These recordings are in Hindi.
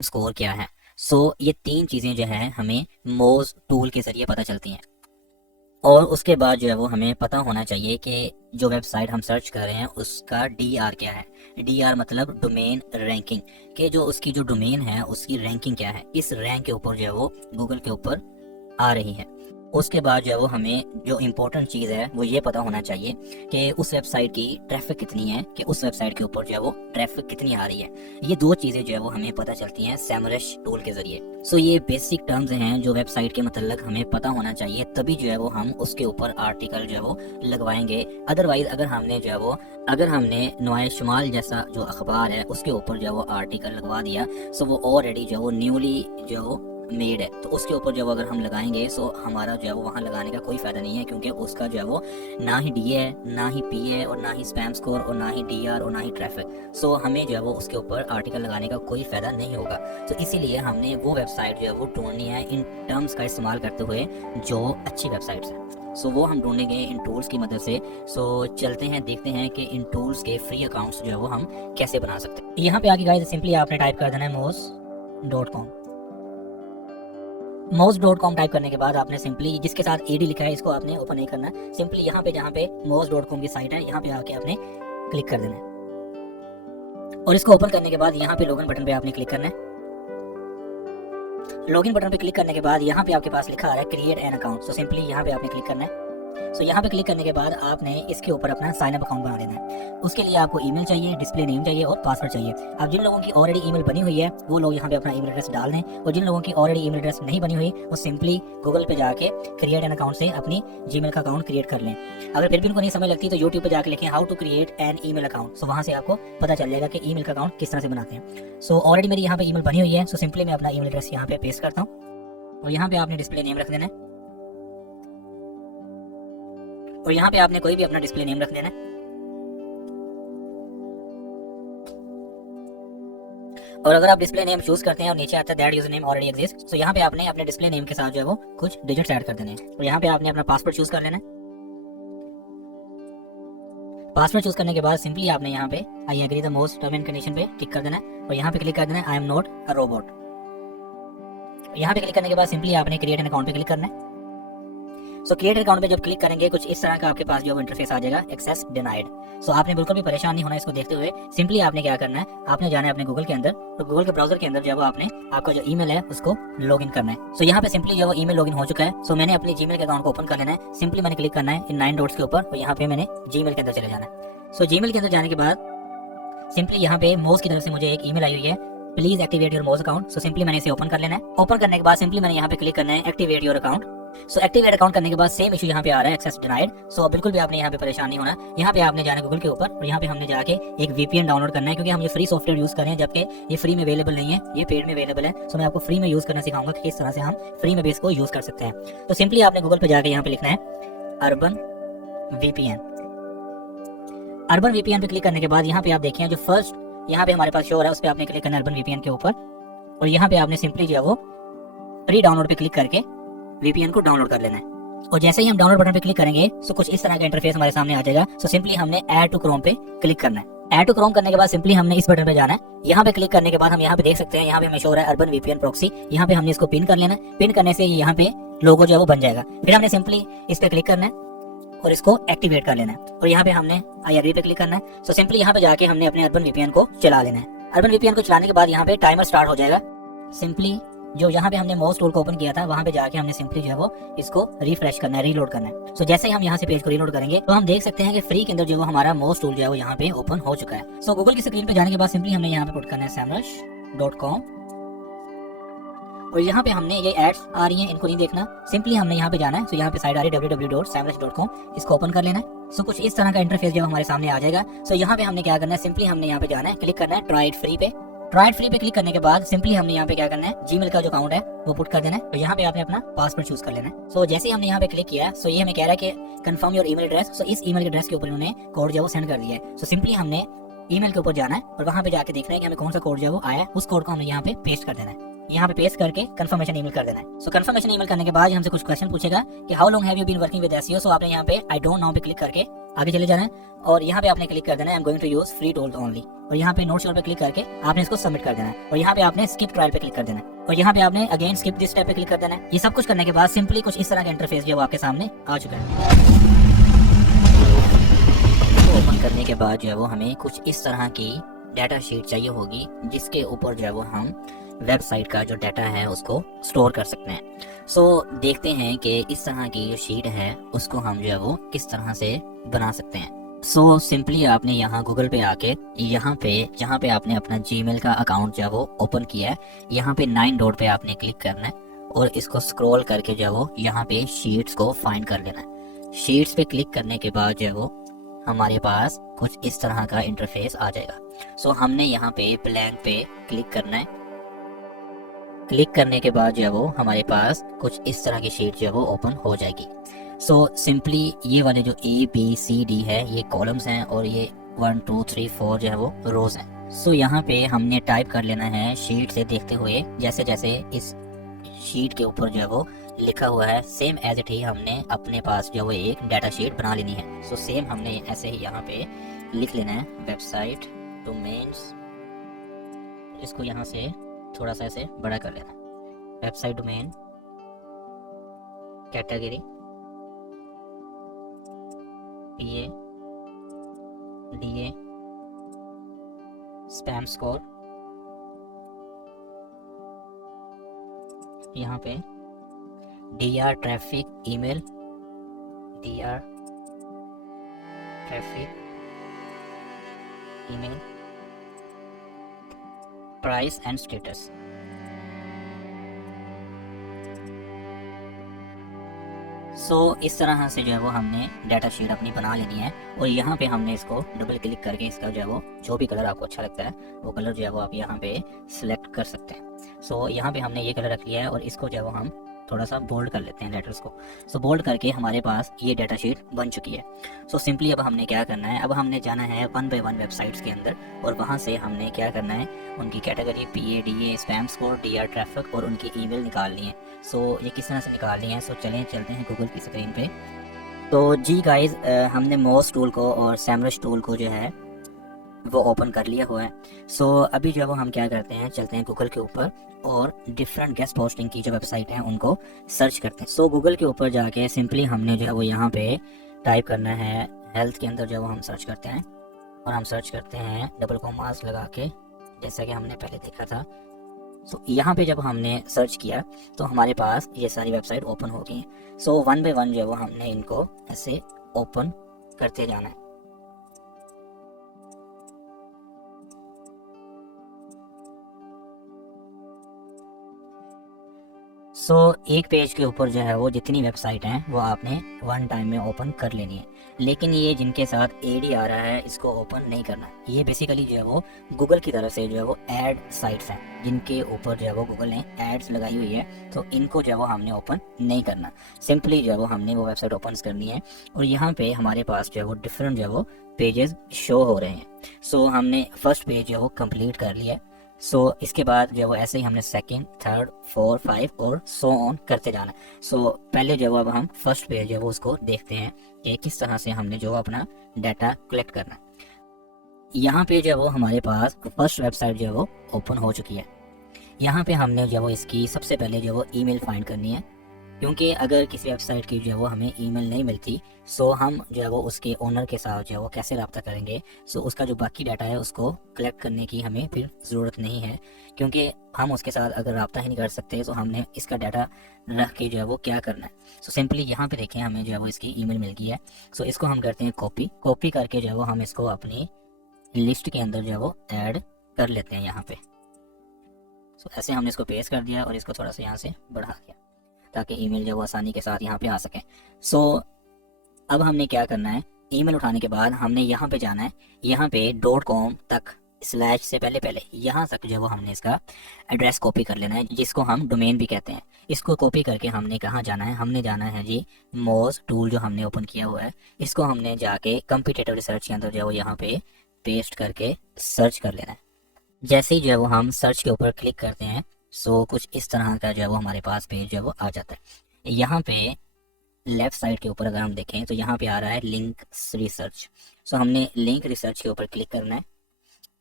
स्कोर क्या है। ये तीन चीज़ें जो है हमें मोज टूल के ज़रिए पता चलती हैं। और उसके बाद जो है वो हमें पता होना चाहिए कि जो वेबसाइट हम सर्च कर रहे हैं उसका डीआर क्या है। डीआर मतलब डोमेन रैंकिंग, कि जो उसकी जो डोमेन है उसकी रैंकिंग क्या है, इस रैंक के ऊपर जो है वो गूगल के ऊपर आ रही है। उसके बाद जो है वो हमें जो इम्पोर्टेंट चीज़ है वो ये पता होना चाहिए कि उस वेबसाइट की ट्रैफिक कितनी है, कि उस वेबसाइट के ऊपर जो है वो ट्रैफिक कितनी आ रही है। ये दो चीज़ें जो है वो हमें पता चलती हैं सेमरश टूल के ज़रिए। ये बेसिक टर्म्स हैं जो वेबसाइट के मतलब हमें पता होना चाहिए, तभी जो है वो हम उसके ऊपर आर्टिकल जो है वो लगवाएंगे। अदरवाइज अगर हमने नोए शुमाल जैसा जो अखबार है उसके ऊपर जो है वो आर्टिकल लगवा दिया, वो ऑलरेडी जो है वो न्यूली जो है वो मेड है, तो उसके ऊपर जो अगर हम लगाएंगे हमारा जो है वो वहाँ लगाने का कोई फ़ायदा नहीं है, क्योंकि उसका जो है वो ना ही डी है, ना ही पी है, और ना ही स्पैम स्कोर, और ना ही डीआर, और ना ही ट्रैफिक। हमें जो है वो उसके ऊपर आर्टिकल लगाने का कोई फ़ायदा नहीं होगा। इसीलिए हमने वो वेबसाइट जो है वो ढूंढनी है इन टर्म्स का इस्तेमाल करते हुए जो अच्छी वेबसाइट्स हैं। वो हम ढूंढेंगे इन टूल्स की मदद से। चलते हैं, देखते हैं कि इन टूल्स के फ्री अकाउंट्स जो है वो हम कैसे बना सकते हैं। यहाँ पे आके गाइस सिंपली आपने टाइप कर देना है moz.com। moz.com टाइप करने के बाद आपने सिंपली जिसके साथ एडी लिखा है इसको आपने ओपन नहीं करना है। सिंपली यहाँ पे जहाँ पे moz.com की साइट है यहाँ पे आके आपने क्लिक कर देना है, और इसको ओपन करने के बाद यहाँ पे लॉगिन बटन पे आपने क्लिक करना है। लॉगिन बटन पे क्लिक करने के बाद यहाँ पे आपके पास लिखा आ रहा है क्रिएट एन अकाउंट। सिंपली यहाँ पे आपने क्लिक करना है। यहाँ पे क्लिक करने के बाद आपने इसके ऊपर अपना साइन अप अकाउंट बना देना है। उसके लिए आपको ईमेल चाहिए, डिस्प्ले नेम चाहिए और पासवर्ड चाहिए। अब जिन लोगों की ऑलरेडी ईमेल बनी हुई है वो लोग यहाँ पे अपना ईमेल एड्रेस डाल दें, और जिन लोगों की ऑलरेडी ईमेल एड्रेस नहीं बनी हुई वो सिंपली गूगल पे जाके क्रिएट एन अकाउंट से अपनी जीमेल का अकाउंट क्रिएट कर लें। अगर फिर भी उनको नहीं समझ लगती तो यूट्यूब पे जाके लिखें how to create an email account. वहाँ से आपको पता चल जाएगा कि ईमेल का अकाउंट किस तरह से बनाते हैं। ऑलरेडी मेरी यहाँ पे ईमेल बनी हुई है। सिंपली मैं अपना ईमेल एड्रेस यहाँ पे पेस्ट करता हूँ, और यहाँ पे आपने डिस्प्ले नेम रख देना है, और यहाँ पे आपने कोई भी अपना डिस्प्ले नेम रख देना है। और अगर आप डिस्प्ले नेम चूज करते हैं और नीचे आता है that user name already exist, यहाँ पे आपने अपने डिस्प्ले नेम के साथ जो है वो कुछ डिजिट्स ऐड कर देने हैं, और यहाँ पे आपने अपना पासवर्ड चूज कर लेना है। पासवर्ड चूज करने के बाद सिंपली आपने यहाँ पे I agree the most term and condition पे टिक कर देना है, और यहाँ पे क्लिक कर देना है I am not a robot. यहाँ पे क्लिक करने के बाद सिंपली आपने क्रिएट एन अकाउंट पे क्लिक करना है। क्रिएट अकाउंट पे जब क्लिक करेंगे कुछ इस तरह का आपके पास जो इंटरफेस आ जाएगा, एक्सेस डिनाइड। आपने बिल्कुल भी परेशान नहीं होना इसको देखते हुए। सिंपली आपने क्या करना है, आपने जाना है अपने गूगल के अंदर, तो गूगल के ब्राउजर के अंदर जो है आपने आपका जो ईमेल है उसको लॉगिन करना है। यहाँ पे सिंपली जो ईमेल लॉगिन हो चुका है। मैंने अपने जीमेल के अकाउंट को ओपन कर लेना है। सिंपली मैंने क्लिक करना है इन 9 डॉट्स के ऊपर, और यहाँ पे मैंने जीमेल के अंदर चले जाना है। जीमेल के अंदर जाने के बाद सिंपली यहाँ पे मोज की तरफ से मुझे एक ईमेल आई हुई है, प्लीज एक्टिवेट योर मोज अकाउंट। सिंपली मैंने इसे ओपन कर लेना है। ओपन करने के बाद सिंपली मैंने यहाँ पे क्लिक करना है activate your account. Activate account करने के बाद सेम इशू यहाँ पे आ रहा है, एक्सेस डिनाइड। बिल्कुल भी आपने यहाँ पे परेशान नहीं होना। यहाँ पे आपने जाना गूगल के ऊपर, और यहाँ पे हमने जाके एक वीपीएन डाउनलोड करना है, क्योंकि हम ये फ्री सॉफ्टवेयर यूज कर रहे हैं, जबकि ये फ्री में अवेलेबल नहीं है, ये पेड में अवेलेबल है। मैं आपको फ्री में यूज करना सिखाऊंगा कि किस तरह से हम फ्री में भी इसको यूज कर सकते हैं। सिंपली आपने गूगल पे जाके यहाँ पे लिखना है अर्बन वीपीएन। अर्बन वीपीएन पे क्लिक करने के बाद यहाँ पे आप देखिए जो फर्स्ट यहाँ पे हमारे पास शो हो रहा है उस पर आपने क्लिक करना है अर्बन वीपीएन के ऊपर, और यहाँ पे आपने सिंपली जो है वो प्री डाउनलोड पे क्लिक करके वीपीएन को डाउनलोड कर लेना है। और जैसे ही हम डाउनलोड बटन पे क्लिक करेंगे कुछ इस तरह का इंटरफेस हमारे सामने आ जाएगा। सिंपली हमने ऐड टू क्रोम पे क्लिक करना है। ऐड टू क्रोम करने के बाद सिंपली हमने इस बटन पे जाना है। यहाँ पे क्लिक करने के बाद हम यहाँ पे देख सकते हैं, यहाँ पे हमें शो हो रहा है अर्बन वीपीएन प्रॉक्सी। यहाँ पे हमने इसको पिन कर लेना है। पिन करने से यहाँ पे लोगो जो है वो बन जाएगा। फिर हमने सिंपली इस पे क्लिक करना है और इसको एक्टिवेट कर लेना है, और यहाँ पे हमने आई एग्री पे क्लिक करना है। सिंपली यहाँ पे जाके हमने अपने अर्बन वीपीएन को चला लेना है। अर्बन वीपीएन को चलाने के बाद यहाँ पे टाइमर स्टार्ट हो जाएगा। सिंपली जो यहाँ पे हमने मोज टूल को ओपन किया था वहाँ पे जाके हमने सिंपली जो है वो इसको रिफ्रेश करना है, रीलोड करना है। जैसे ही हम यहाँ से पेज को रीलोड करेंगे तो हम देख सकते हैं कि फ्री के अंदर जो है हमारा मोज टूल जो है वो यहाँ पे ओपन हो चुका है। गूगल की स्क्रीन पे जाने के बाद सिंपली हमने यहाँ पे पुट करना है samrush.com, और यहाँ पे हमने ये एड्स आ रही हैं इनको नहीं देखना। सिंपली हमने यहाँ पे जाना है। यहाँ पे साइड आ रही है www.samrush.com, इसको ओपन कर लेना है। कुछ इस तरह का इंटरफेस जो हमारे सामने आ जाएगा। यहाँ पे हमने क्या करना है, सिंपली हमने यहाँ पे जाना है, क्लिक करना है ट्राई इट फ्री पे। ट्राई इट फ्री पे क्लिक करने के बाद सिंपली हमने यहाँ पे क्या करना है, जीमेल का जो अकाउंट है वो पुट कर देना है, और यहाँ पे आपने अपना पासवर्ड चूज कर लेना है। जैसे ही हमने यहाँ पे क्लिक किया है ये हमें कह रहा है कि कंफर्म योर ईमेल एड्रेस। इस ईमेल एड्रेस के ऊपर इन्होंने कोड जो है वो सेंड कर दिया है। सिंपली हमने ईमेल के ऊपर जाना है और वहाँ पे जाके देखना है कि हमें कौन सा कोड जो है वो आया है, उस कोड को हमने यहाँ पे पेस्ट कर देना है। यहाँ पे पेस्ट करके कंफर्मेशन ईमेल कर देना है। सो कंफर्मेशन ईमेल करने के बाद हमसे कुछ क्वेश्चन पूछेगा कि how long have you been working with SEO. So आपने यहाँ पे आई डोंट नो पे क्लिक करके आगे चले जाना है और यहाँ पे आपने क्लिक कर देना है I am going to use free tools only, और यहाँ पे नोट शेयर पे क्लिक करके आपने इसको सबमिट कर देना है और यहाँ पे आपने स्किप ट्रायल पे क्लिक कर देना है और यहाँ पे आपने अगेन स्किप दिस स्टेप पे क्लिक कर देना है। ये सब कुछ करने के बाद सिंपली कुछ इस तरह का इंटरफेस जो आपके सामने आ चुका है। तो ओपन करने के बाद जो है वो हमें कुछ इस तरह की डाटा शीट चाहिए होगी जिसके ऊपर जो है वो हम वेबसाइट का जो डाटा है उसको स्टोर कर सकते हैं। सो देखते हैं कि इस तरह की जो शीट है उसको हम जो है वो किस तरह से बना सकते हैं। सो सिंपली आपने यहाँ गूगल पे आके यहाँ पे जहाँ पे आपने अपना जीमेल का अकाउंट जो है वो ओपन किया है, यहाँ पे 9 डॉट पे आपने क्लिक करना है और इसको स्क्रॉल करके जो है वो यहाँ पे शीट्स को फाइंड कर लेना है। शीट्स पे क्लिक करने के बाद जो है वो हमारे पास कुछ इस तरह का इंटरफेस आ जाएगा। सो हमने यहाँ पे ब्लैंक पे क्लिक करना है। क्लिक करने के बाद जो है वो हमारे पास कुछ इस तरह की शीट जो है वो ओपन हो जाएगी। सो सिंपली ये वाले जो ABCD है ये कॉलम्स हैं और ये 1 2 3 4 जो है वो रोज हैं। सो यहाँ पे हमने टाइप कर लेना है शीट से देखते हुए, जैसे जैसे इस शीट के ऊपर जो है वो लिखा हुआ है सेम एज इट ही हमने अपने पास जो है वो एक डाटा शीट बना लेनी है। सो सेम हमने ऐसे ही यहाँ पे लिख लेना है वेबसाइट डोमेन्स, इसको यहाँ से थोड़ा सा ऐसे बड़ा कर लेना। Website domain category PA DA spam score, यहाँ पे DR traffic email, DR traffic email, price and status. So इस तरह से जो है वो हमने डाटा शीट अपनी बना लेनी है और यहाँ पे हमने इसको डबल क्लिक करके इसका जो है वो जो भी कलर आपको अच्छा लगता है वो कलर जो है वो आप यहाँ पे सिलेक्ट कर सकते हैं। सो यहाँ पे हमने ये कलर रख लिया है और इसको जो है वो हम थोड़ा सा बोल्ड कर लेते हैं लेटर्स को। सो बोल्ड करके हमारे पास ये डाटा शीट बन चुकी है। सो सिंपली अब हमने क्या करना है, अब हमने जाना है 1 बाय 1 वेबसाइट्स के अंदर और वहाँ से हमने क्या करना है उनकी category PA DA spam score DR traffic और उनकी ईमेल निकालनी है। सो ये किस तरह से निकालनी है, सो चलते हैं गूगल की स्क्रीन पे। तो जी गाइज हमने मोज टूल को और सैमरश टूल को जो है वो ओपन कर लिया हुआ है। सो अभी जो है वो हम क्या करते हैं, चलते हैं गूगल के ऊपर और डिफरेंट गेस्ट पोस्टिंग की जो वेबसाइट है उनको सर्च करते हैं। सो गूगल के ऊपर जाके सिंपली हमने जो है वो यहाँ पे टाइप करना है हेल्थ के अंदर जो है वो हम सर्च करते हैं और हम सर्च करते हैं डबल कॉमास लगा के, जैसा कि हमने पहले देखा था। सो यहाँ पे जब हमने सर्च किया तो हमारे पास ये सारी वेबसाइट ओपन हो गई हैं। सो 1 बाय 1 जो है वो हमने इनको ऐसे ओपन करते जाना है। सो एक पेज के ऊपर जो है वो जितनी वेबसाइट हैं वो आपने 1 टाइम में ओपन कर लेनी है, लेकिन ये जिनके साथ AD आ रहा है इसको ओपन नहीं करना। ये बेसिकली जो है वो गूगल की तरफ से जो है वो एड साइट्स हैं जिनके ऊपर जो है वो गूगल ने एड्स लगाई हुई है, तो इनको जो है वो हमने ओपन नहीं करना। सिंपली जो है वो हमने वो वेबसाइट ओपन करनी है और यहाँ पे हमारे पास जो है वो डिफरेंट जो है वो पेजेस शो हो रहे हैं। सो हमने फर्स्ट पेज जो है वो कंप्लीट कर लिया है। सो इसके बाद जो है वो ऐसे ही हमने सेकंड, थर्ड, 4, 5 और सो ऑन करते जाना है। सो पहले जो है अब हम फर्स्ट पेज जो है वो उसको देखते हैं कि किस तरह से हमने जो अपना डाटा कलेक्ट करना है। यहाँ पे जो है वो हमारे पास फर्स्ट वेबसाइट जो है वो ओपन हो चुकी है। यहाँ पे हमने जो है वो इसकी सबसे पहले जो है वो ईमेल फाइंड करनी है, क्योंकि अगर किसी वेबसाइट की जो है वो हमें ईमेल नहीं मिलती सो हम जो है वो उसके ओनर के साथ जो है वो कैसे रब्ता करेंगे। सो उसका जो बाकी डाटा है उसको कलेक्ट करने की हमें फिर ज़रूरत नहीं है, क्योंकि हम उसके साथ अगर रब्ता ही नहीं कर सकते तो हमने इसका डाटा रख के जो है वो क्या करना है। सो सिंपली यहाँ पे देखें हमें जो है वो इसकी ईमेल मिल गई है। सो इसको हम करते हैं कॉपी करके जो है वो हम इसको अपनी लिस्ट के अंदर जो है वो ऐड कर लेते हैं यहाँ पे। सो ऐसे हमने इसको पेस्ट कर दिया और इसको थोड़ा सा यहाँ से बढ़ा दिया ताकि ईमेल जो वो आसानी के साथ यहाँ पे आ सके। सो अब हमने क्या करना है, ईमेल उठाने के बाद हमने यहाँ पे जाना है, यहाँ पे .com तक स्लैश से पहले यहाँ तक जो वो हमने इसका एड्रेस कॉपी कर लेना है, जिसको हम डोमेन भी कहते हैं। इसको कॉपी करके हमने कहाँ जाना है, हमने जाना है जी मोज टूल जो हमने ओपन किया हुआ है, इसको हमने जाके कम्पिटेटिव रिसर्च के अंदर जो वो यहाँ पे पेस्ट करके सर्च कर लेना है। जैसे ही जो है वो हम सर्च के ऊपर क्लिक करते हैं सो कुछ इस तरह का जो है वो हमारे पास पेज जो है वो आ जाता है। यहाँ पे लेफ्ट साइड के ऊपर अगर हम देखें तो यहाँ पे आ रहा है लिंक रिसर्च। सो हमने लिंक रिसर्च के ऊपर क्लिक करना है।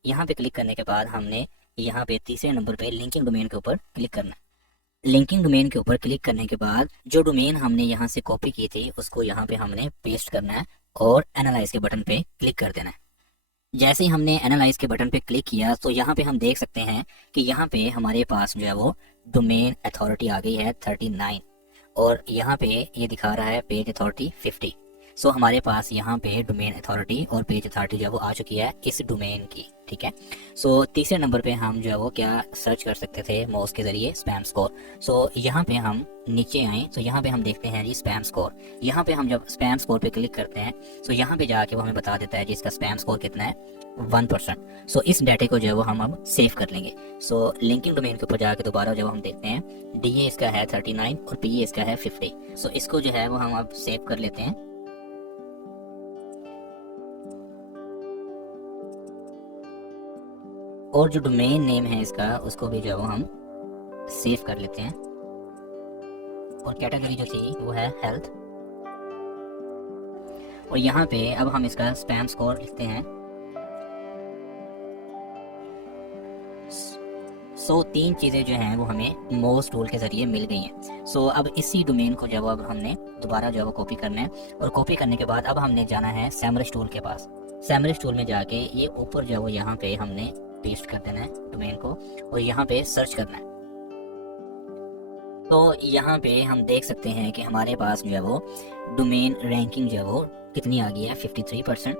यहाँ पे क्लिक करने के बाद हमने यहाँ पे तीसरे नंबर पे लिंकिंग डोमेन के ऊपर क्लिक करना है। लिंकिंग डोमेन के ऊपर क्लिक करने के बाद जो डोमेन हमने यहाँ से कॉपी की थी उसको यहाँ पे हमने पेस्ट करना है और एनालाइज के बटन पे क्लिक कर देना है। जैसे ही हमने एनालाइज के बटन पे क्लिक किया तो यहाँ पे हम देख सकते हैं कि यहाँ पे हमारे पास जो है वो डोमेन अथॉरिटी आ गई है 39 और यहाँ पे ये दिखा रहा है पेज अथॉरिटी 50। सो हमारे पास यहाँ पे डोमेन अथॉरिटी और पेज अथॉरिटी जो है वो आ चुकी है इस डोमेन की। ठीक है। सो तीसरे नंबर पे हम जो है वो क्या सर्च कर सकते थे माउस के जरिए, स्पैम स्कोर। सो यहाँ पे हम नीचे आए तो यहाँ पे हम देखते हैं जी स्पैम स्कोर। यहाँ पे हम जब स्पैम स्कोर पे क्लिक करते हैं तो यहाँ पे जाके वो हमें बता देता है जी इसका स्पैम स्कोर कितना है, 1%। सो इस डाटे को जो है वो हम अब सेव कर लेंगे। सो लिंकिंग डोमेन के ऊपर जाके दोबारा जब हम देखते हैं DA इसका है 39 और PA इसका है 50। सो इसको जो है वो हम अब सेव कर लेते हैं। और जो डोमेन नेम है इसका उसको भी जो है वो हम सेव कर लेते हैं। और कैटेगरी जो थी वो है हेल्थ। और यहाँ पे अब हम इसका स्पैम स्कोर लिखते हैं। सो तीन चीज़ें जो हैं वो हमें मोज टूल के ज़रिए मिल गई हैं। सो अब इसी डोमेन को जब अब हमने दोबारा जो है वो कॉपी करना है और कॉपी करने के बाद अब हमने जाना है सैमरश टूल के पास। सैमरश टूल में जाके ये ऊपर जो है वो यहाँ पे हमने पेस्ट कर देना है डोमेन को और यहाँ पे सर्च करना है। तो यहाँ पे हम देख सकते हैं कि हमारे पास जो है वो डोमेन रैंकिंग जो है वो कितनी आ गई है, 53%।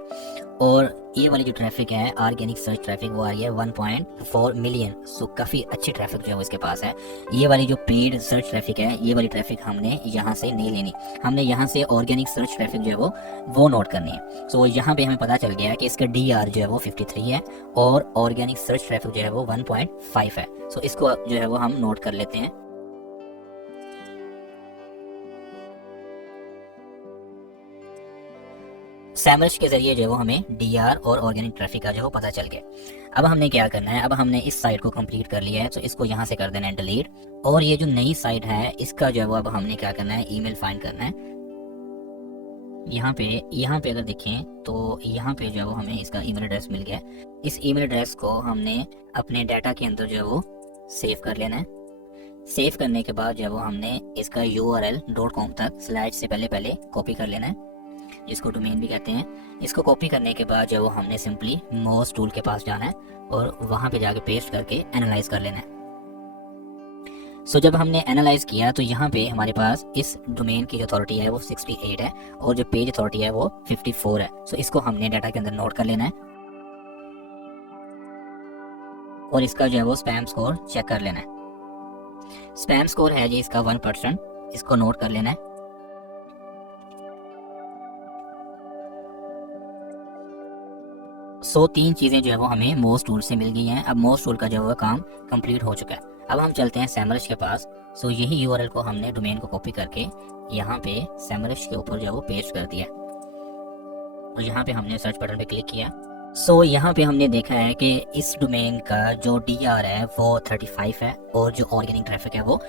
और ये वाली जो ट्रैफिक है ऑर्गेनिक सर्च ट्रैफिक वो आ रही है 1.4 मिलियन। सो काफ़ी अच्छी ट्रैफिक जो है वो इसके पास है। ये वाली जो पेड सर्च ट्रैफिक है ये वाली ट्रैफिक हमने यहाँ से नहीं लेनी, हमने यहाँ से ऑर्गेनिक सर्च ट्रैफिक जो है वो नोट करनी है। सो यहाँ पे हमें पता चल गया है कि इसका DR जो है वो 53 है और ऑर्गेनिक सर्च ट्रैफिक जो है वो 1.5 है। सो इसको जो है वो हम नोट कर लेते हैं। सैमरश के जरिए जो है वो हमें DR और ऑर्गेनिक ट्रैफिक का जो है पता चल गया। अब हमने क्या करना है, अब हमने इस साइट को कंप्लीट कर लिया है तो इसको यहाँ से कर देना है डिलीट। और ये जो नई साइट है इसका जो है वो अब हमने क्या करना है, ईमेल फाइंड करना है। यहाँ पे अगर देखें तो यहाँ पे जो है वो हमें इसका ईमेल एड्रेस मिल गया। इस ईमेल एड्रेस को हमने अपने डाटा के अंदर जो है वो सेव कर लेना है। सेव करने के बाद जो है वो हमने इसका url.com तक स्लाइड से पहले कॉपी कर लेना है, जिसको डोमेन भी कहते हैं। इसको कॉपी करने के बाद जो वो हमने सिंपली मोज टूल के पास जाना है और वहां पे जाके पेस्ट करके एनालाइज कर लेना है। सो जब हमने एनालाइज किया तो यहाँ पे हमारे पास इस डोमेन की जो अथॉरिटी है वो 68 है और जो पेज अथॉरिटी है वो 54 है। सो इसको हमने डाटा के अंदर नोट कर लेना है और इसका जो है वो स्पैम स्कोर चेक कर लेना है। स्पैम स्कोर है जी इसका 1%, इसको नोट कर लेना है। सो तीन चीज़ें जो है वो हमें मोज टूल से मिल गई हैं। अब मोज टूल का जो है काम कंप्लीट हो चुका है। अब हम चलते हैं सैमरश के पास। सो यही URL को हमने डोमेन को कॉपी करके यहाँ पे सैमरश के ऊपर जो है वो पेस्ट कर दिया और यहाँ पे हमने सर्च बटन पे क्लिक किया। सो यहाँ पे हमने देखा है कि इस डोमेन का जो DR है वो 35 है और जो ऑर्गेनिक ट्रैफिक है वो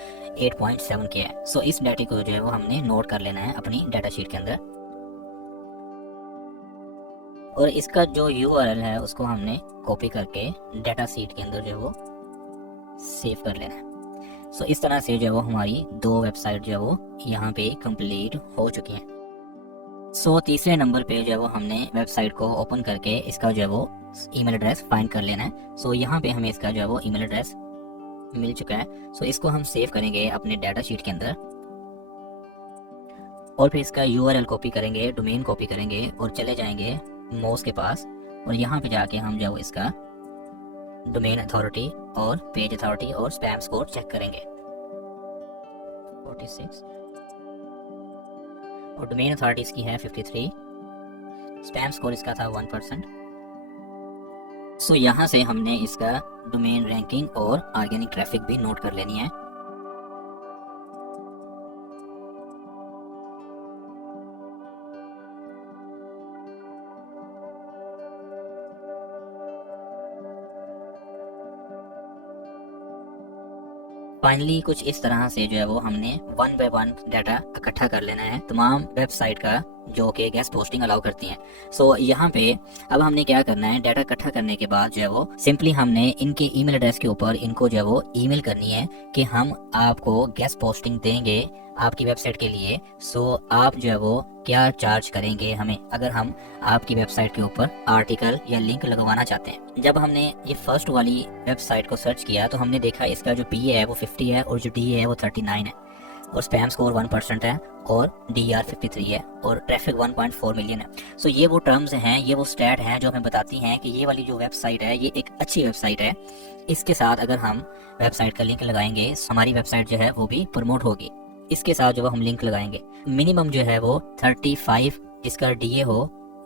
8.7 के है। सो इस डाटा को जो है वो हमने नोट कर लेना है अपनी डाटा शीट के अंदर और इसका जो URL है उसको हमने कॉपी करके डाटा सीट के अंदर जो है वो सेव कर लेना है। सो इस तरह से जो है वो हमारी दो वेबसाइट जो है वो यहाँ पे कंप्लीट हो चुकी हैं। सो तीसरे नंबर पे जो है वो हमने वेबसाइट को ओपन करके इसका जो है वो ईमेल एड्रेस फाइंड कर लेना है। सो यहाँ पे हमें इसका जो है वो ईमेल एड्रेस मिल चुका है। सो इसको हम सेव करेंगे अपने डाटा शीट के अंदर और फिर इसका URL कॉपी करेंगे, डोमेन कॉपी करेंगे और चले जाएंगे मोज के पास और यहाँ पे जाके हम जो इसका डोमेन अथॉरिटी और पेज अथॉरिटी और स्पैम स्कोर चेक करेंगे। 46 और डोमेन अथॉरिटी इसकी है 53, स्पैम स्कोर इसका था 1%। सो यहाँ से हमने इसका डोमेन रैंकिंग और ऑर्गेनिक ट्रैफिक भी नोट कर लेनी है। फाइनली कुछ इस तरह से जो है वो हमने 1 बाय 1 डाटा इकट्ठा कर लेना है तमाम वेबसाइट का जो कि गेस्ट पोस्टिंग अलाउ करती हैं। सो यहाँ पे अब हमने क्या करना है, डाटा इकट्ठा करने के बाद जो है वो सिंपली हमने इनके ईमेल एड्रेस के ऊपर इनको जो है वो ईमेल करनी है कि हम आपको गेस्ट पोस्टिंग देंगे आपकी वेबसाइट के लिए। सो आप जो है वो क्या चार्ज करेंगे हमें अगर हम आपकी वेबसाइट के ऊपर आर्टिकल या लिंक लगवाना चाहते हैं। जब हमने ये फर्स्ट वाली वेबसाइट को सर्च किया तो हमने देखा इसका जो पी है वो 50 है और जो डी है वो 39 है और स्पैम स्कोर 1% है और DER 53 है और ट्रैफिक 1.4 मिलियन है। सो ये वो टर्म्स हैं, ये वो स्टैट हैं जो हमें बताती हैं कि ये वाली जो वेबसाइट है ये एक अच्छी वेबसाइट है। इसके साथ अगर हम वेबसाइट का लिंक लगाएंगे हमारी वेबसाइट जो है वो भी प्रमोट होगी। इसके साथ जो हम लिंक लगाएंगे मिनिमम जो है वो 35 जिसका DA हो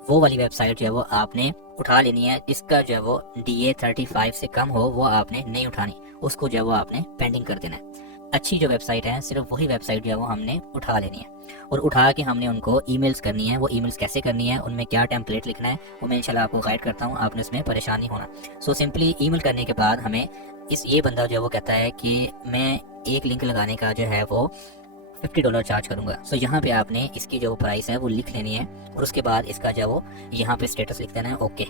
वो वाली वेबसाइट जो है वो आपने उठा लेनी है। इसका जो है वो DA 35 से कम हो वो आपने नहीं उठानी, उसको जो है वो आपने पेंडिंग कर देना है। अच्छी जो वेबसाइट है सिर्फ वही वेबसाइट जो है वो हमने उठा लेनी है और उठा के हमने उनको ईमेल्स करनी है। वो ईमेल्स कैसे करनी है, उनमें क्या टेम्पलेट लिखना है वो मैं इंशाल्लाह आपको गाइड करता हूँ, आपने उसमें परेशान नहीं होना। सो सिंपली ईमेल करने के बाद हमें ये बंदा जो है वो कहता है कि मैं एक लिंक लगाने का जो है वो $50 चार्ज करूंगा। सो यहाँ पे आपने इसकी जो प्राइस है वो लिख लेनी है और उसके बाद इसका जो वो यहाँ पे स्टेटस लिख देना है ओके।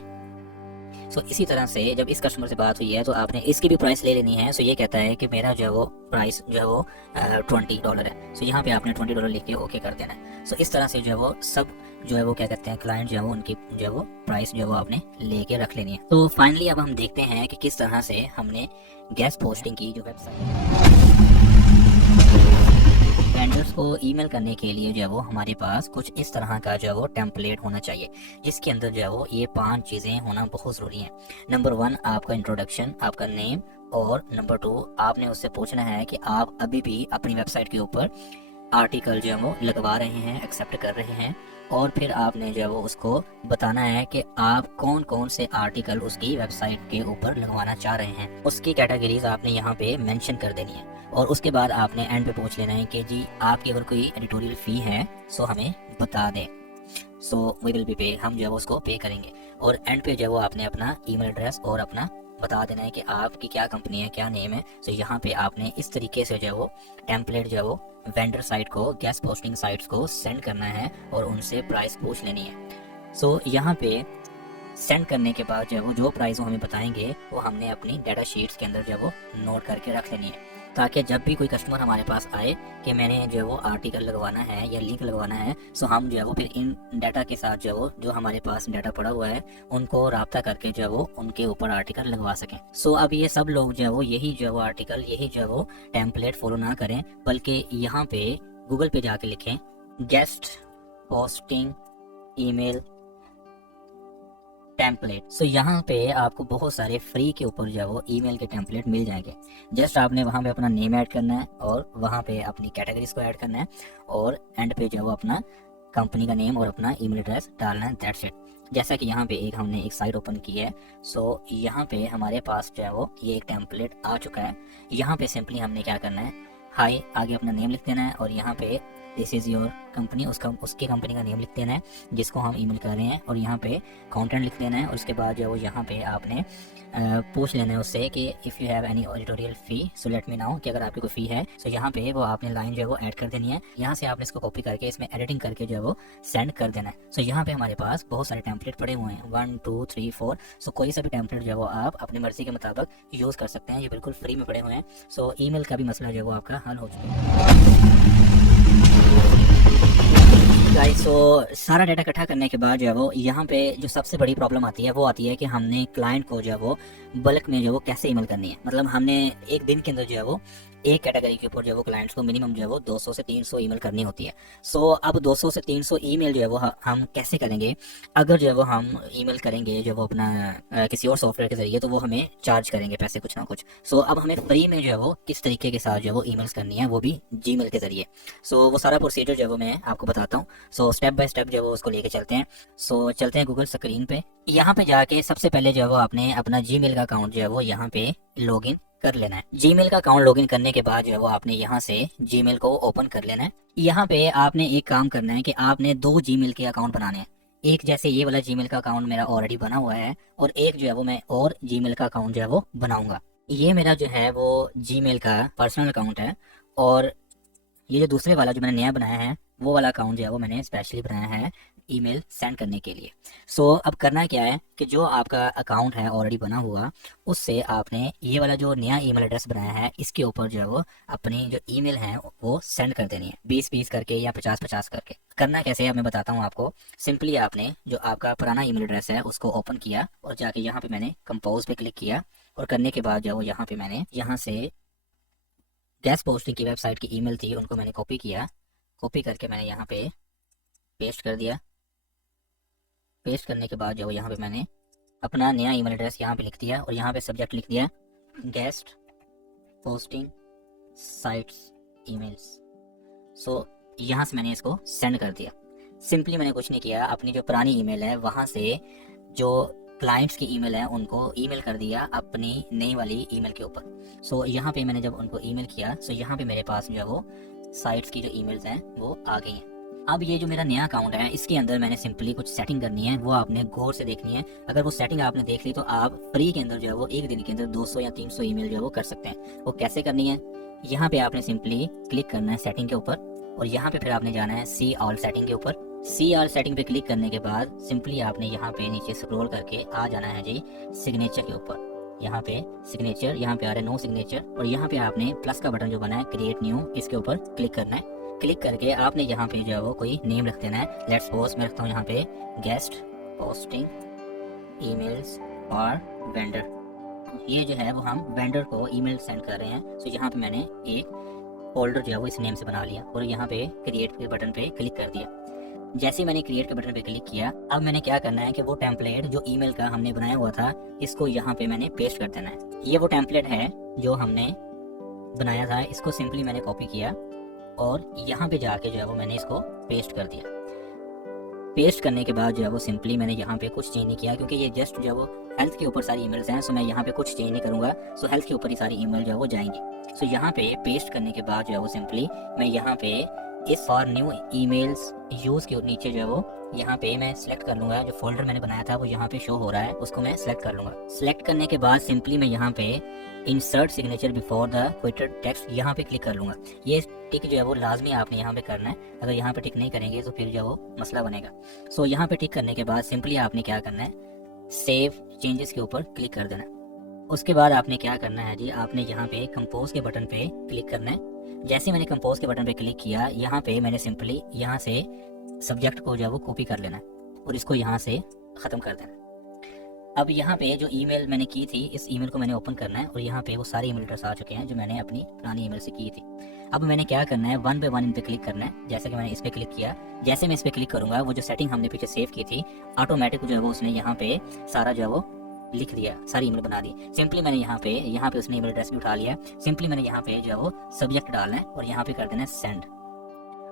सो इसी तरह से जब इस कस्टमर से बात हुई है तो आपने इसकी भी प्राइस ले लेनी है। सो ये कहता है कि मेरा जो है वो प्राइस जो है वो $20 है। सो यहाँ पे आपने $20 लिख के ओके कर देना है। सो इस तरह से जो है वो सब जो है वो क्या कहते हैं क्लाइंट जो है वो उनकी जो है वो प्राइस जो है वो आपने लेके रख लेनी है। तो फाइनली अब हम देखते हैं कि किस तरह से हमने गेस्ट पोस्टिंग की जो वेबसाइट वेंडर्स को ईमेल करने के लिए जो है वो हमारे पास कुछ इस तरह का जो है वो टेम्पलेट होना चाहिए जिसके अंदर जो है वो ये 5 चीज़ें होना बहुत ज़रूरी है। नंबर 1 आपका इंट्रोडक्शन, आपका नेम, और नंबर 2 आपने उससे पूछना है कि आप अभी भी अपनी वेबसाइट के ऊपर आर्टिकल जो है वो लगवा रहे हैं, एक्सेप्ट कर रहे हैं, और फिर आपने जो है वो उसको बताना है कि आप कौन कौन से आर्टिकल उसकी वेबसाइट के ऊपर लगवाना चाह रहे हैं। उसकी कैटेगरीज आपने यहाँ पे मेंशन कर देनी है और उसके बाद आपने एंड पे पूछ लेना है कि जी आपकी अगर कोई एडिटोरियल फ़ी है सो हमें बता दें। सो वी विल बी पे, हम जो है वो उसको पे करेंगे। और एंड पे जो है वो आपने अपना ईमेल एड्रेस और अपना बता देना है कि आपकी क्या कंपनी है, क्या नेम है। सो यहाँ पे आपने इस तरीके से जो है वो टेम्पलेट जो है वो वेंडर साइट को, गेस्ट पोस्टिंग साइट्स को सेंड करना है और उनसे प्राइस पूछ लेनी है। सो यहाँ पे सेंड करने के बाद जो है वो जो प्राइस वो हमें बताएंगे वो हमने अपनी डाटा शीट्स के अंदर जो है वो नोट करके रख लेनी है, ताकि जब भी कोई कस्टमर हमारे पास आए कि मैंने जो है वो आर्टिकल लगवाना है या लिंक लगवाना है, सो हम जो है वो फिर इन डाटा के साथ जो है वो जो हमारे पास डाटा पड़ा हुआ है उनको राब्ता करके जो है वो उनके ऊपर आर्टिकल लगवा सकें। सो अब ये सब लोग जो है वो यही जो है वो आर्टिकल, यही जो है वो टेम्पलेट फॉलो ना करें, बल्कि यहाँ पे गूगल पे जाके लिखें गेस्ट पोस्टिंग ईमेल टेम्पलेट। सो यहाँ पे आपको बहुत सारे फ्री के ऊपर जो है वो ईमेल के टेम्पलेट मिल जाएंगे। जस्ट आपने वहाँ पे अपना नेम ऐड करना है और वहाँ पे अपनी कैटेगरीज को ऐड करना है और एंड पे जो है वो अपना कंपनी का नेम और अपना ईमेल एड्रेस डालना है, दैट्स इट। जैसा कि यहाँ पे हमने एक साइट ओपन की है। सो यहाँ पे हमारे पास जो है वो ये एक टेम्पलेट आ चुका है। यहाँ पे सिंपली हमने क्या करना है, हाई आगे अपना नेम लिख देना है और यहाँ पे दिस इज़ योर कंपनी, उसकी कंपनी का नेम लिख देना है जिसको हम ईमेल कर रहे हैं और यहाँ पे कंटेंट लिख देना है। और उसके बाद जो वो यहाँ पे आपने पूछ लेना है उससे कि if you have any editorial fee so let me know, कि अगर आपकी कोई फ़ी है तो यहाँ पे वो आपने लाइन जो है वो ऐड कर देनी है। यहाँ से आपने इसको कॉपी करके इसमें एडिटिंग करके जो है वो सेंड कर देना है। सो यहाँ पे हमारे पास बहुत सारे टेम्पलेट पड़े हुए हैं 1 2 3 4। सो कोई सा भी टेम्पलेट जो है वो आप अपनी मर्जी के मुताबिक यूज़ कर सकते हैं, ये बिल्कुल फ्री में पड़े हुए हैं। सो ईमेल का भी मसला जो है वो आपका हल हो चुका है। गाइस, सो सारा डाटा इकट्ठा करने के बाद जो है वो यहाँ पे जो सबसे बड़ी प्रॉब्लम आती है वो आती है कि हमने क्लाइंट को जो है वो बल्क में जो है वो कैसे ईमेल करनी है। मतलब हमने एक दिन के अंदर जो है वो एक कैटेगरी के ऊपर जो है वो क्लाइंट्स को मिनिमम जो है वो 200 से 300 ईमेल करनी होती है। सो अब 200 से 300 ईमेल जो है वो हम कैसे करेंगे? अगर जो है वो हम ईमेल करेंगे जो वो अपना किसी और सॉफ्टवेयर के जरिए तो वो हमें चार्ज करेंगे पैसे कुछ ना कुछ। सो अब हमें फ्री में जो है वो किस तरीके के साथ जो है वो ईमेल्स करनी है, वो भी जीमेल के जरिए। सो वो सारा प्रोसीजर जो है वो मैं आपको बताता हूँ। सो स्टेप बाय स्टेप जो है वो उसको लेके चलते हैं। सो चलते हैं गूगल स्क्रीन पे। यहाँ पे जाके सबसे पहले जो है वो आपने अपना जीमेल का अकाउंट जो है वो यहाँ पे लॉगिन कर लेना है। जीमेल का अकाउंट लॉगिन करने के बाद जो है वो आपने यहाँ से जीमेल को ओपन कर लेना है। यहाँ पे आपने एक काम करना है कि आपने 2 जीमेल के अकाउंट बनाने हैं। एक जैसे ये वाला जीमेल का अकाउंट मेरा ऑलरेडी बना हुआ है और एक जो है वो मैं और जीमेल का अकाउंट जो है वो बनाऊंगा। ये मेरा जो है वो जीमेल का पर्सनल अकाउंट है, और ये जो दूसरे वाला जो मैंने नया बनाया है वो वाला अकाउंट जो है वो मैंने स्पेशली बनाया है ईमेल सेंड करने के लिए। सो अब करना क्या है कि जो आपका अकाउंट है ऑलरेडी बना हुआ, उससे आपने ये वाला जो नया ईमेल एड्रेस बनाया है इसके ऊपर जो है वो अपनी जो ईमेल है वो सेंड कर देनी है, 20-20 करके या 50-50 करके। करना कैसे है अब मैं बताता हूँ आपको। सिंपली आपने जो आपका पुराना ईमेल एड्रेस है उसको ओपन किया और जाके यहाँ पे मैंने कंपोज पे क्लिक किया, और करने के बाद जो है वो यहाँ पे मैंने यहाँ से गेस्ट पोस्टिंग की वेबसाइट की ईमेल थी उनको मैंने कॉपी किया, कॉपी करके मैंने यहाँ पे पेस्ट कर दिया। पेस्ट करने के बाद जो यहाँ पे मैंने अपना नया ईमेल एड्रेस यहाँ पे लिख दिया, और यहाँ पे सब्जेक्ट लिख दिया गेस्ट पोस्टिंग साइट्स ईमेल्स। सो यहाँ से मैंने इसको सेंड कर दिया। सिंपली मैंने कुछ नहीं किया, अपनी जो पुरानी ईमेल है वहाँ से जो क्लाइंट्स की ईमेल है उनको ईमेल कर दिया अपनी नई वाली ईमेल के ऊपर। सो यहाँ पे मैंने जब उनको ईमेल किया, सो यहाँ पे मेरे पास जो है वो साइट्स की जो ईमेल्स हैं वो आ गई हैं। अब ये जो मेरा नया अकाउंट है इसके अंदर मैंने सिंपली कुछ सेटिंग करनी है, वो आपने गौर से देखनी है। अगर वो सेटिंग आपने देख ली तो आप फ्री के अंदर जो है वो एक दिन के अंदर 200 या 300 ईमेल जो है वो कर सकते हैं। वो कैसे करनी है, यहाँ पे आपने सिंपली क्लिक करना है सेटिंग के ऊपर, और यहाँ पे फिर आपने जाना है सी ऑल सेटिंग के ऊपर। सी ऑल सेटिंग पे क्लिक करने के बाद सिंपली आपने यहाँ पे नीचे स्क्रॉल करके आ जाना है जी सिग्नेचर के ऊपर। यहाँ पे सिग्नेचर, यहाँ पे आ रहा है नो सिग्नेचर, और यहाँ पे आपने प्लस का बटन जो बना है क्रिएट न्यू, इसके ऊपर क्लिक करना है। क्लिक करके आपने यहाँ पे जो है वो कोई नेम रख देना है। लेट्स सपोज मैं रखता हूँ यहाँ पे गेस्ट पोस्टिंग ईमेल्स और वेंडर। ये जो है वो हम वेंडर को ईमेल सेंड कर रहे हैं। तो यहाँ पे मैंने एक फोल्डर जो है वो इस नेम से बना लिया, और यहाँ पे क्रिएट के बटन पे क्लिक कर दिया। जैसे ही मैंने क्रिएट के बटन पे क्लिक किया, अब मैंने क्या करना है कि वो टेम्पलेट जो ईमेल का हमने बनाया हुआ था इसको यहाँ पे मैंने पेस्ट कर देना है। ये वो टेम्पलेट है जो हमने बनाया था, इसको सिंपली मैंने कॉपी किया और यहाँ पे जाके जो है वो मैंने इसको पेस्ट कर दिया। पेस्ट करने के बाद जो है वो सिंपली मैंने यहाँ पे कुछ चेंज नहीं किया, क्योंकि ये जस्ट जो है वो हेल्थ के ऊपर सारी ईमेल्स हैं, सो मैं यहाँ पे कुछ चेंज नहीं करूँगा। सो हेल्थ के ऊपर ही सारी ईमेल जो है वो जाएंगी। सो यहाँ पे पेस्ट करने के बाद जो है वो सिंपली मैं यहाँ पे इस फॉर न्यू ईमेल्स यूज़ के नीचे जो है वो यहाँ पे मैं सिलेक्ट कर लूँगा। जो फोल्डर मैंने बनाया था वो यहाँ पे शो हो रहा है, उसको मैं सिलेक्ट कर लूँगा। सिलेक्ट करने के बाद सिंपली मैं यहाँ पे insert signature before the quoted text यहाँ पे क्लिक कर लूँगा। ये टिक जो है वो लाजमी आपने यहाँ पे करना है, अगर यहाँ पे टिक नहीं करेंगे तो फिर जो है वो मसला बनेगा। सो यहाँ पे टिक करने के बाद सिंपली आपने क्या करना है, सेव चेंजेस के ऊपर क्लिक कर देना है। उसके बाद आपने क्या करना है जी, आपने यहाँ पे कंपोज के बटन पे क्लिक करना है। जैसे मैंने कंपोज के बटन पे क्लिक किया, यहाँ पे मैंने सिंपली यहाँ से सब्जेक्ट को जो है वो कॉपी कर लेना है और इसको यहाँ से ख़त्म कर देना है। अब यहाँ पे जो ईमेल मैंने की थी, इस ईमेल को मैंने ओपन करना है, और यहाँ पे वो सारे ईमेल एड्रेस आ चुके हैं जो मैंने अपनी पुरानी ईमेल से की थी। अब मैंने क्या करना है, 1 बाय 1 इन पे क्लिक करना है। जैसे कि मैंने इस पे क्लिक किया, जैसे मैं इस पे क्लिक करूँगा वो जो सेटिंग हमने पीछे सेव की थी ऑटोमेटिक जो है वो उसने यहाँ पे सारा जो है वो लिख दिया, सारी ईमेल बना दी। सिंपली मैंने यहाँ पे उसने ईमेल एड्रेस भी उठा लिया। सिंपली मैंने यहाँ पे जो है वो सब्जेक्ट डालना है और यहाँ पे कर देना है सेंड,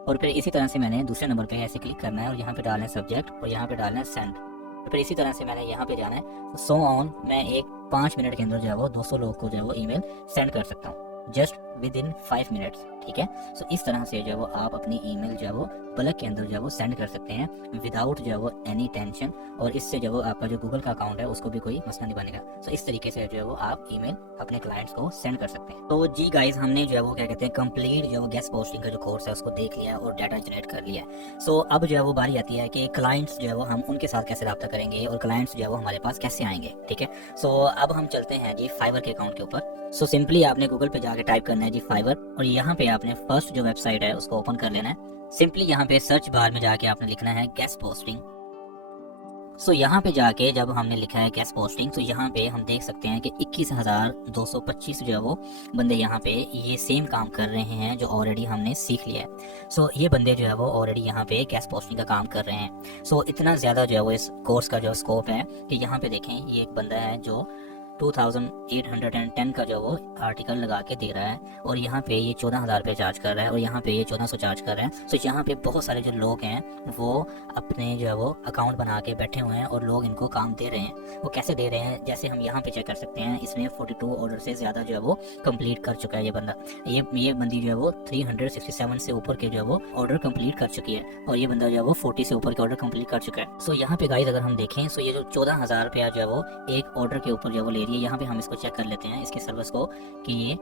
और फिर इसी तरह से मैंने दूसरे नंबर पे ऐसे क्लिक करना है और यहाँ पे डालना है सब्जेक्ट और यहाँ पे डालना है सेंड, और फिर इसी तरह से मैंने यहाँ पे जाना है। सो ऑन मैं एक 5 मिनट के अंदर जो है वो 200 लोग को जो है वो ईमेल सेंड कर सकता हूँ, जस्ट विद इन 5 मिनट्स। ठीक है, सो इस तरह से जो है वो आप अपनी ईमेल जो है वो पलक के अंदर जो है वो सेंड कर सकते हैं विदाउट जो है वो एनी टेंशन, और इससे जो है वो आपका जो गूगल का अकाउंट है उसको भी कोई मसला नहीं बनेगा। सो इस तरीके से जो है वो आप ईमेल अपने क्लाइंट्स को सेंड कर सकते हैं। तो जी गाइज, हमने जो है वो क्या कहते हैं कंप्लीट जो है वो गेस्ट पोस्टिंग का जो कोर्स है उसको देख लिया और डाटा जनरेट कर लिया। सो अब जो है वो बारी आती है कि क्लाइंट्स जो है वो हम उनके साथ कैसे रब्ता करेंगे और क्लाइंट्स जो है वो हमारे पास कैसे आएंगे। ठीक है, सो अब हम चलते हैं जी फाइवर के अकाउंट के ऊपर। सो सिंपली आपने गूगल पे जाके टाइप करना है जी फाइवर, और यहाँ पे आपने फर्स्ट जो वेबसाइट है उसको ओपन कर लेना है। सिंपली यहाँ पे सर्च बार में जाके आपने लिखना है गेस्ट पोस्टिंग। सो यहाँ पे जाके जब हमने लिखा है गेस्ट पोस्टिंग, तो यहाँ पे हम देख सकते हैं कि 21,225 जो है वो बंदे यहाँ पे ये सेम काम कर रहे हैं जो ऑलरेडी हमने सीख लिया है। सो ये बंदे जो है वो ऑलरेडी यहाँ पे गेस्ट पोस्टिंग का काम कर रहे हैं। सो इतना ज़्यादा जो है वो इस कोर्स का जो स्कोप है कि यहाँ पे देखें, ये एक बंदा है जो 2810 का जो वो आर्टिकल लगा के दे रहा है, और यहाँ पे ये 14,000 रुपये चार्ज कर रहा है, और यहाँ पे ये 1400 चार्ज कर रहा है। सो यहाँ पे बहुत सारे जो लोग हैं वो अपने जो है वो अकाउंट बना के बैठे हुए हैं और लोग इनको काम दे रहे हैं। वो कैसे दे रहे हैं, जैसे हम यहाँ पे चेक कर सकते हैं, इसने 42 ऑर्डर से ज़्यादा जो है वो कंप्लीट कर चुका है ये बंदा। ये बंदी जो है वो 367 से ऊपर के जो है वो ऑर्डर कंप्लीट कर चुकी है, और ये बंदा जो है वो 40 से ऊपर के ऑर्डर कंप्लीट कर चुका है। सो यहाँ पे गाइस अगर हम देखें, सो ये जो 14,000 रुपया जो है वो एक ऑर्डर के ऊपर जो है वो ले करिए यहाँ पे हम इसको चेक कर लेते हैं इसके सर्विस को कि ये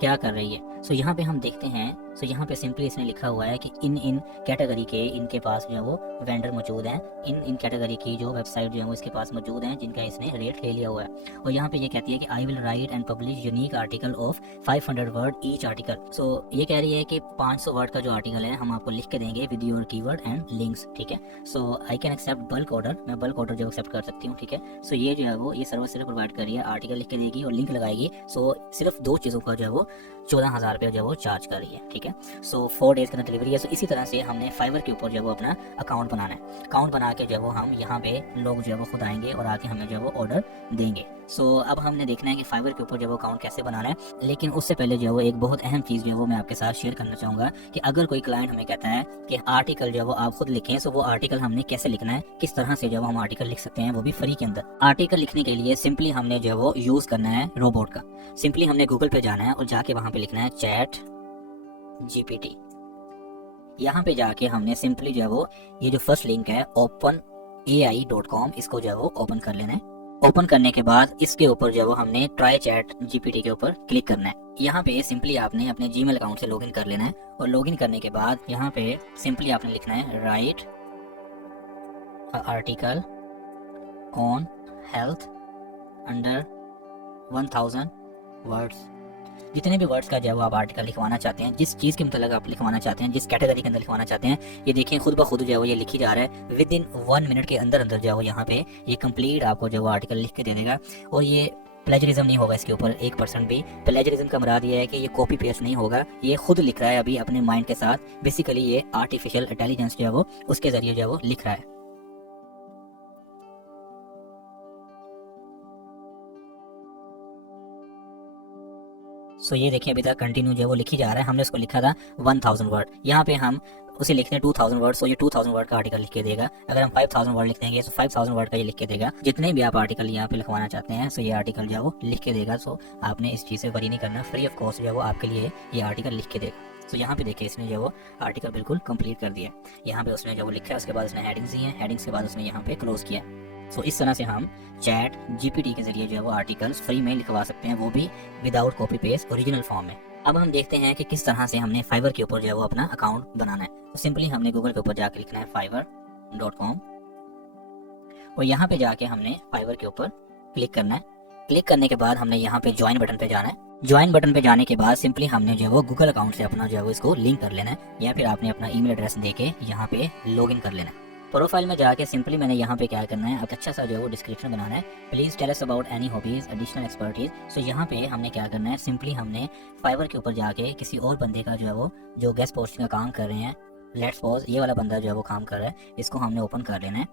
क्या कर रही है। सो यहाँ पे हम देखते हैं, सो यहाँ पे सिंपली इसने लिखा हुआ है कि इन कैटेगरी के इनके पास जो है वो वेंडर मौजूद हैं, इन कैटेगरी की जो वेबसाइट जो है वो इसके पास मौजूद हैं जिनका इसने रेट ले लिया हुआ है। और यहाँ पे ये कहती है कि I will write and publish unique article of 500 word each article. So ये कह रही है कि 500 वर्ड का जो आर्टिकल है हम आपको लिख के देंगे with your keyword and links, ठीक है। So I can accept bulk order, मैं बल्क ऑर्डर जो एक्सेप्ट कर सकती हूँ, ठीक है। सो ये जो है वो ये सर्विस सिर्फ प्रोवाइड कर रही है, आर्टिकल लिख के देगी और लिंक लगाएगी। सो सिर्फ 2 चीज़ों का जो है वो 14,000 रुपये जो है वो चार्ज कर रही है, ठीक है। सो 4 डेज के अंदर डिलीवरी है। सो इसी तरह से हमने फाइवर के ऊपर जो है वो अपना अकाउंट बनाना है। अकाउंट बना के जो है वो हम यहाँ पे लोग जो है वो खुद आएंगे और आके हमें जो है वो ऑर्डर देंगे। सो अब हमने देखना है कि फाइवर के ऊपर जो है वो अकाउंट कैसे बनाना है, लेकिन उससे पहले जो है वो एक बहुत अहम चीज़ जो है वो मैं आपके साथ शेयर करना चाहूँगा कि अगर कोई क्लाइंट हमें कहता है कि आर्टिकल जो है वो आप खुद लिखें, सो वो आर्टिकल हमने कैसे लिखना है, किस तरह से जो है हम आर्टिकल लिख सकते हैं, वो भी फ्री के अंदर। आर्टिकल लिखने के लिए सिंपली हमने जो है वो यूज़ करना है रोबोट का। सिंपली हमने गूगल पे जाना है और जाके वहाँ पे लिखना है चैट GPT। यहाँ पे जाके हमने सिंपली जो है वो ये जो फर्स्ट लिंक है openai.com, इसको जो है वो ओपन कर लेना है। ओपन करने के बाद इसके ऊपर जो है वो हमने ट्राई चैट GPT के ऊपर क्लिक करना है। यहाँ पे सिंपली आपने अपने जीमेल अकाउंट से लॉगिन कर लेना है और लॉगिन करने के बाद यहाँ पे सिंपली आपने लिखना है right article on health under 1000 words. जितने भी वर्ड्स का जो है वो आप आर्टिकल लिखवाना चाहते हैं, जिस चीज़ के मतलब आप लिखवाना चाहते हैं, जिस कैटेगरी के अंदर लिखवाना चाहते हैं, ये देखिए खुद ब खुद जो है वो ये लिखी जा रहा है। विद इन 1 मिनट के अंदर अंदर जो है वो यहाँ पे ये कंप्लीट आपको जो है वो आर्टिकल लिख के दे देगा। और ये प्लेजरिज्म नहीं होगा इसके ऊपर 1% भी। प्लेजरिज्म का मुराद ये है कि ये कॉपी पेस्ट नहीं होगा, ये खुद लिख रहा है अभी अपने माइंड के साथ। बेसिकली ये आर्टिफिशियल इंटेलिजेंस जो है वो उसके जरिए जो है वो लिख रहा है। सो ये देखिए अभी तक कंटिन्यू जो है वो लिखी जा रहा है। हमने उसको लिखा था 1000 वर्ड, यहाँ पे हम उसे लिखते हैं 2000 वर्ड। सो ये 2000 वर्ड का आर्टिकल लिख के देगा। अगर हम 5000 वर्ड लिख देंगे तो 5000 वर्ड का ये लिख के देगा। जितने भी आप आर्टिकल यहाँ पे लिखवाना चाहते हैं सो ये आर्टिकल जो है वो लिख के देगा। सो आपने इस चीज़ से वरी नहीं करना, फ्री ऑफ कॉस्ट जो है वो आपके लिए ये आर्टिकल लिख के देगा। तो यहाँ पे देखिए इसने जो वो आर्टिकल बिल्कुल कंप्लीट कर दिया। यहाँ पे उसने जो वो लिखा है, उसके बाद उसने हेडिंग्स दी हैं, हेडिंग्स के बाद उसने यहाँ पे क्लोज किया। सो इस तरह से हम चैट GPT के जरिए जो है वो आर्टिकल्स फ्री में लिखवा सकते हैं, वो भी without copy paste, original form में। अब हम देखते हैं कि किस तरह से हमने फाइवर के ऊपर जो है वो अपना अकाउंट बनाना है। तो सिंपली हमने गूगल के ऊपर जाके लिखना है fiverr.com और यहाँ पे जाके हमने फाइवर के ऊपर क्लिक करना है। क्लिक करने के बाद हमने यहाँ पे ज्वाइन बटन पे जाना है। ज्वाइन बटन पे जाने के बाद सिंपली हमने जो है वो गूगल अकाउंट से अपना जो है वो इसको लिंक कर लेना है, या फिर आपने अपना ईमेल एड्रेस देके यहाँ पे लॉगिन कर लेना है। प्रोफाइल में जाके सिंपली मैंने यहाँ पे क्या करना है, अब अच्छा सा जो है वो डिस्क्रिप्शन बनाना है। Please tell us about any hobbies additional expertise. So यहाँ पे हमने क्या करना है, सिंपली हमने फाइवर के ऊपर जाके किसी और बंदे का जो है वो जो गेस्ट पोस्टिंग का काम कर रहे हैं, लेट्स सपोज ये वाला बंदा जो है वो काम कर रहा है, इसको हमने ओपन कर लेना है।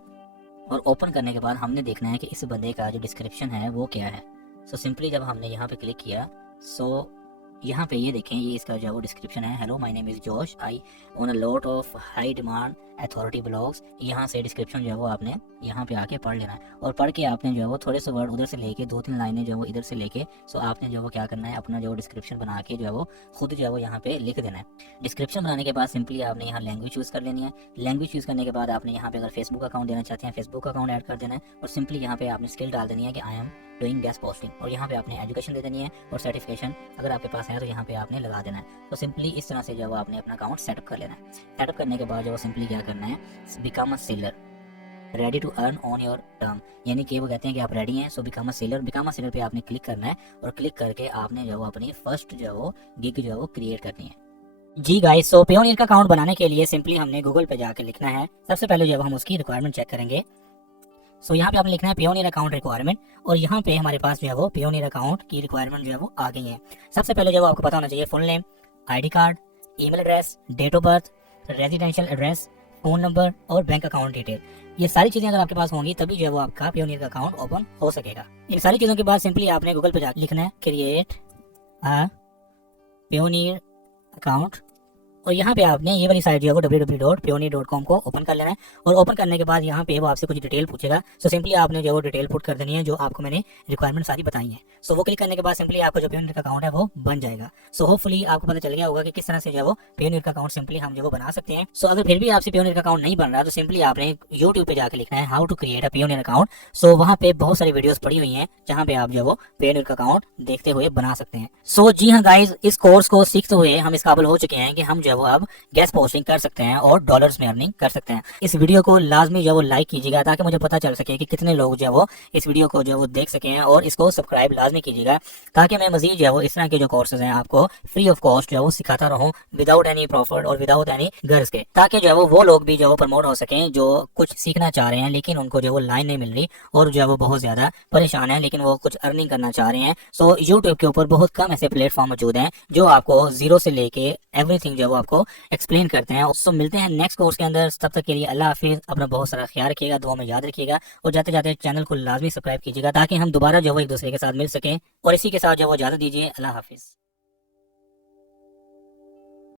और ओपन करने के बाद हमने देखना है कि इस बंदे का जो डिस्क्रिप्शन है वो क्या है। सो सिंपली जब हमने यहाँ पे क्लिक किया, सो यहाँ पे ये देखें, ये इसका जो है वो डिस्क्रिप्शन है, hello my name is Josh, I own a lot of high demand authority blogs. यहाँ से डिस्क्रिप्शन जो है वो आपने यहाँ पे आके पढ़ लेना है और पढ़ के आपने जो है वो थोड़े से वर्ड उधर से लेके 2-3 लाइनें जो है वो इधर से लेके, सो आपने जो है वो क्या करना है, अपना जो डिस्क्रिप्शन बना के जो है वो खुद जो है वो यहाँ पे लिख देना है। डिस्क्रिप्शन बनाने के बाद सिंपली आपने यहाँ लैंग्वेज चूज़ कर लेनी है। लैंग्वेज चूज़ करने के बाद आपने यहाँ पे अगर फेसबुक अकाउंट देना चाहते हैं, फेसबुक अकाउंट ऐड कर देना है और सिंपली यहाँ पे आपने स्किल डाल देनी है कि I am doing guest posting, और यहाँ पे आपने एजुकेशन दे देनी है और सर्टिफिकेशन अगर आपके पास है तो यहाँ पे आपने लगा देना है। तो सिंपली इस तरह से जो है आपने अपना अकाउंट सेटअप कर लेना है। सेटअप करने के बाद जो सिंपली क्या करना है, become a seller ready to earn on your term, यानी कि वो कहते हैं कि आप रेडी हैं, so become a seller. Become a seller पे आपने क्लिक करना है और क्लिक करके आपने जो है अपनी फर्स्ट जो है वो गिग जो है वो क्रिएट करनी है। जी गाइस, सो पेयोनियर का अकाउंट बनाने के लिए सिंपली हमने गूगल पे जाके लिखना है। सबसे पहले जो हम उसकी रिक्वायरमेंट चेक करेंगे। सो यहाँ पे आपने लिखना है पेयोनियर अकाउंट रिक्वायरमेंट, और यहाँ पे हमारे पास जो है वो पेयोनियर अकाउंट की रिक्वायरमेंट जो है वो आ गई है। सबसे पहले जो आपको पता होना चाहिए full name, ID card, email address, date of birth, residential address, phone number और बैंक अकाउंट डिटेल। ये सारी चीजें अगर आपके पास होंगी तभी जो है वो आपका पेयोनियर का अकाउंट ओपन हो सकेगा। इन सारी चीजों के बाद सिंपली आपने गूगल पे जाकर लिखना है क्रिएट अ पेयोनियर अकाउंट और यहाँ पे आपने ये वाली साइट जो है वो www.payoneer.com को ओपन कर लेना है। और ओपन करने के बाद यहाँ पे वो आपसे कुछ डिटेल पूछेगा। सो सिंपली आपने जो वो डिटेल पुट कर देनी है जो आपको मैंने रिक्वायरमेंट सारी बताई है। सो वो क्लिक करने के बाद सिंपली आपका जो पेयोनियर का अकाउंट है वो बन जाएगा। सो होपफुली आपको पता चल गया होगा कि किस तरह से जो है वो पेयोनियर का अकाउंट सिंपली हम जो वो बना सकते हैं। सो अगर फिर भी आपसे पेयोनियर का अकाउंट नहीं बन रहा तो सिंपली आपने यूट्यूब पे जाकर लिखना है how to create a Payoneer account. So वहाँ पे बहुत सारी वीडियोस पड़ी हुई हैं जहाँ पे आप जो वो पेयोनियर का अकाउंट देखते हुए बना सकते हैं। सो जी हाँ गाइज, इस कोर्स को सीखते हुए हम इस काबिल हो चुके हैं कि हम जो है वो अब गेस्ट पोस्टिंग कर सकते हैं और डॉलर्स में अर्निंग कर सकते हैं। इस वीडियो को लाजमी जो वो लाइक कीजिएगा ताकि मुझे पता चल सके कि कितने लोग जो वो इस वीडियो को जो वो देख सकें, और इसको सब्सक्राइब लाजमी कीजिएगा ताकि मैं मजीद जो है वो इस तरह के जो कोर्सेज हैं आपको फ्री ऑफ कॉस्ट जो है वो सिखाता रहूं विदाउट एनी प्रॉफिट और विदाउट एनी गर्ज के, ताकि जो है वो लोग भी जो वो प्रमोट हो सकें जो कुछ सीखना चाह रहे हैं लेकिन उनको जो वो लाइन नहीं मिल रही और जो है वो बहुत ज्यादा परेशान है लेकिन वो कुछ अर्निंग करना चाह रहे हैं। सो यूट्यूब के ऊपर बहुत कम ऐसे प्लेटफॉर्म मौजूद हैं जो आपको जीरो से लेके एवरीथिंग जो है वो आपको एक्सप्लेन करते हैं। सो मिलते हैं नेक्स्ट कोर्स के अंदर, तब तक के लिए अल्लाह हाफिज। अपना बहुत सारा ख्याल रखिएगा, दुआ में याद रखिएगा और जाते जाते चैनल को लाजमी सब्सक्राइब कीजिएगा ताकि हम दोबारा जो वो एक दूसरे के साथ मिल सकें। और इसी के साथ जो वो इजाजत दीजिए, अल्लाह हाफिज।